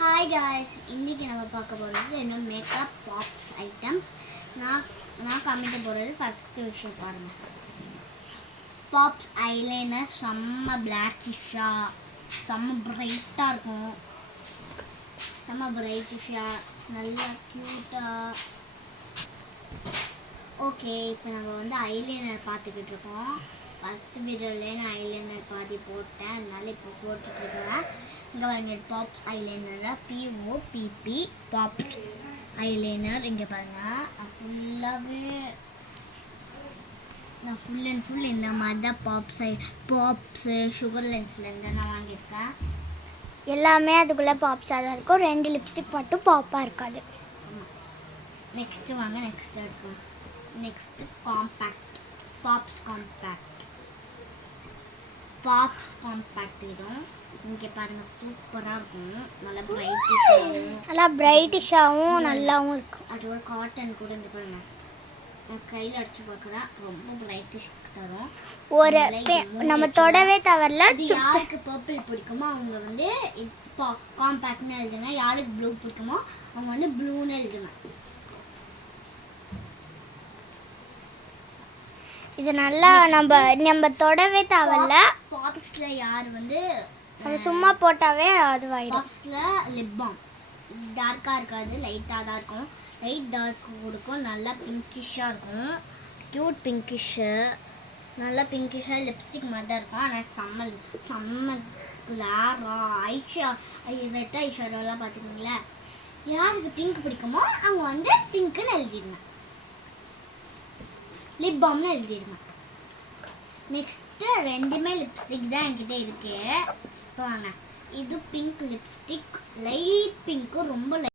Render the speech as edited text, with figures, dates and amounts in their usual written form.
Hi guys, இன்னைக்கு நம்ம பார்க்க போறது என்ன மேக்கப் பாப்ஸ் ஐட்டம்ஸ். நான் காமிக்க போறது ஃபர்ஸ்ட் விஷயம் பாருங்க. பாப்ஸ் ஐலைனர் செம்ம பிளாக்கிஷா, செம்ம பிரைட்டா இருக்கும். செம்ம பிரைட்டிஷா, நல்லா கியூட்டா. ஓகே, இப்போ நம்ம வந்து ஐலைனர் பார்த்துக்கிட்டு இருக்கோம். ஃபர்ஸ்ட் வீடியோல நான் ஐலைனர் பாதி போட்டேன், அதனால இப்போ போட்டுட்டு இருக்கேன். இங்கே பாருங்க, பாப்ஸ் ஐலைனர் POPP பாப்ஸ் ஐலைனர். இங்கே பாருங்க, நான் ஃபுல் அண்ட் ஃபுல் இந்த மாதிரி தான் பாப்ஸு சுகர் லென்ஸ்லேருந்து நான் வாங்கியிருக்கேன். எல்லாமே அதுக்குள்ளே பாப்ஸாக தான் இருக்கும். 2 லிப்ஸ்டிக் மட்டும் பாப்பாக இருக்காது. நெக்ஸ்ட்டு வாங்க, நெக்ஸ்ட் எடுப்போம். நெக்ஸ்ட்டு காம்பேக்ட் பாப்ஸ் காம்பேக்ட் இதுவும் இங்கே பாருங்க, சூப்பராக இருக்கும். நல்லா பிரைட்டிஷாகவும் நல்லாவும் இருக்கும். அதோட காட்டன் கூட இந்த பாருங்க, நான் கையில் அடிச்சு பார்க்குறேன், ரொம்ப பிரைட்டிஷ் தரும். ஒரு நம்ம தொடவே தவறல. யாருக்கு பர்பிள் பிடிக்குமோ அவங்க வந்து காம்பேக்ட்னு எழுதுங்க. யாருக்கு ப்ளூ பிடிக்குமோ அவங்க வந்து ப்ளூன்னு எழுதுங்க. இது நல்லா நம்ம தொடவே தேவையில்ல. பாப்ஸ்ல யார் வந்து நம்ம சும்மா போட்டாவே அதுவாயிடும். பாப்ஸ்ல லிப் பாம் டார்க்கா இருக்காது, லைட்டாக தான் இருக்கும். லைட் டார்க் கொடுக்கும். நல்லா பிங்கிஷாக இருக்கும், க்யூட் பிங்கிஷு. நல்லா பிங்கிஷாக லிப்ஸ்டிக் மாதிரி தான் இருக்கும். ஆனால் செம்ம கிளாரா ரெட் ஐஷேடோலாம் பார்த்துக்கோங்களேன். யாருக்கு பிங்க் பிடிக்குமோ அவங்க வந்து பிங்க்குன்னு எழுதிடுங்க, லிப் பாம்னு எழுதிடுங்க. நெக்ஸ்ட்டு ரெண்டுமே லிப்ஸ்டிக் தான் என்கிட்ட இருக்கு. இப்போ வாங்க, இது பிங்க் லிப்ஸ்டிக், லைட் பிங்க்கு, ரொம்ப